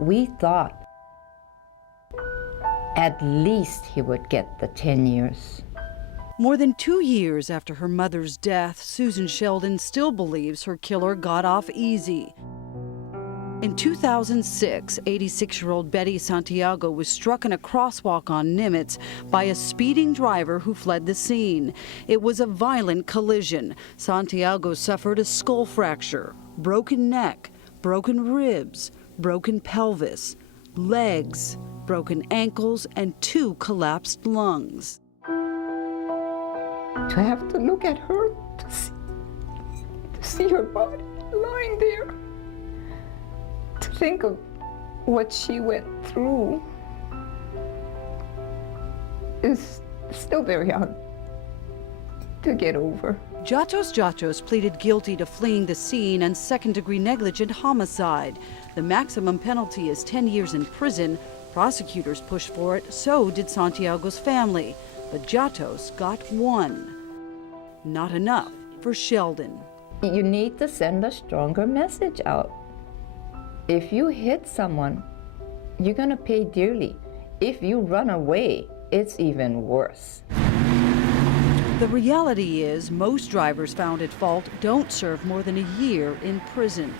we thought at least he would get the 10 years. More than 2 years after her mother's death, Susan Sheldon still believes her killer got off easy. In 2006, 86-year-old Betty Santiago was struck in a crosswalk on Nimitz by a speeding driver who fled the scene. It was a violent collision. Santiago suffered a skull fracture, broken neck, broken ribs, broken pelvis, legs, broken ankles, and 2 collapsed lungs. To have to look at her, to see her body lying there, to think of what she went through is still very hard to get over. Jatos pleaded guilty to fleeing the scene and second-degree negligent homicide. The maximum penalty is 10 years in prison. Prosecutors pushed for it, so did Santiago's family. But Jatos got 1. Not enough for Sheldon. You need to send a stronger message out. If you hit someone, you're gonna pay dearly. If you run away, it's even worse. The reality is most drivers found at fault don't serve more than a year in prison.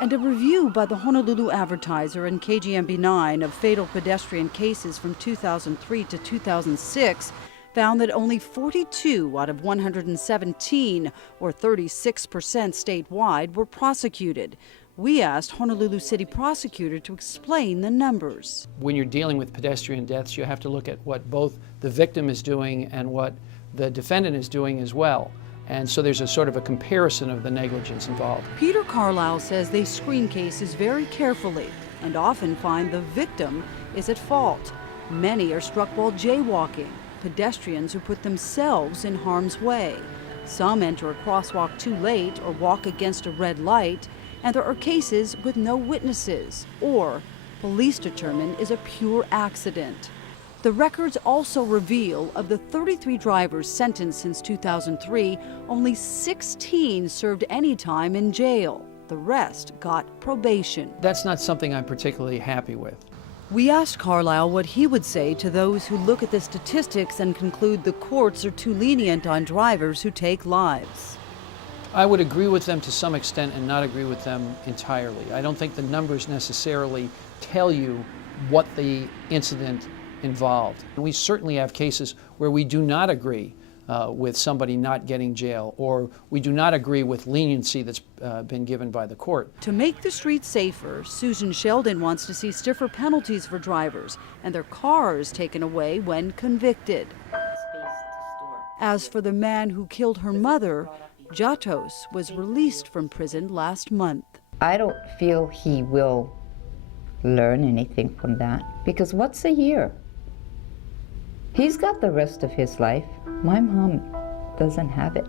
And a review by the Honolulu Advertiser and KGMB9 of fatal pedestrian cases from 2003 to 2006 found that only 42 out of 117, or 36% statewide, were prosecuted. We asked Honolulu City Prosecutor to explain the numbers. When you're dealing with pedestrian deaths, you have to look at what both the victim is doing and what the defendant is doing as well. And so there's a sort of a comparison of the negligence involved. Peter Carlisle says they screen cases very carefully and often find the victim is at fault. Many are struck while jaywalking, pedestrians who put themselves in harm's way. Some enter a crosswalk too late or walk against a red light, and there are cases with no witnesses, or police determine is a pure accident. The records also reveal of the 33 drivers sentenced since 2003, only 16 served any time in jail. The rest got probation. That's not something I'm particularly happy with. We asked Carlisle what he would say to those who look at the statistics and conclude the courts are too lenient on drivers who take lives. I would agree with them to some extent and not agree with them entirely. I don't think the numbers necessarily tell you what the incident involved. We certainly have cases where we do not agree with somebody not getting jail, or we do not agree with leniency that's been given by the court. To make the streets safer, Susan Sheldon wants to see stiffer penalties for drivers and their cars taken away when convicted. As for the man who killed her mother, Jatos was released from prison last month. I don't feel he will learn anything from that, because what's a year? He's got the rest of his life. My mom doesn't have it.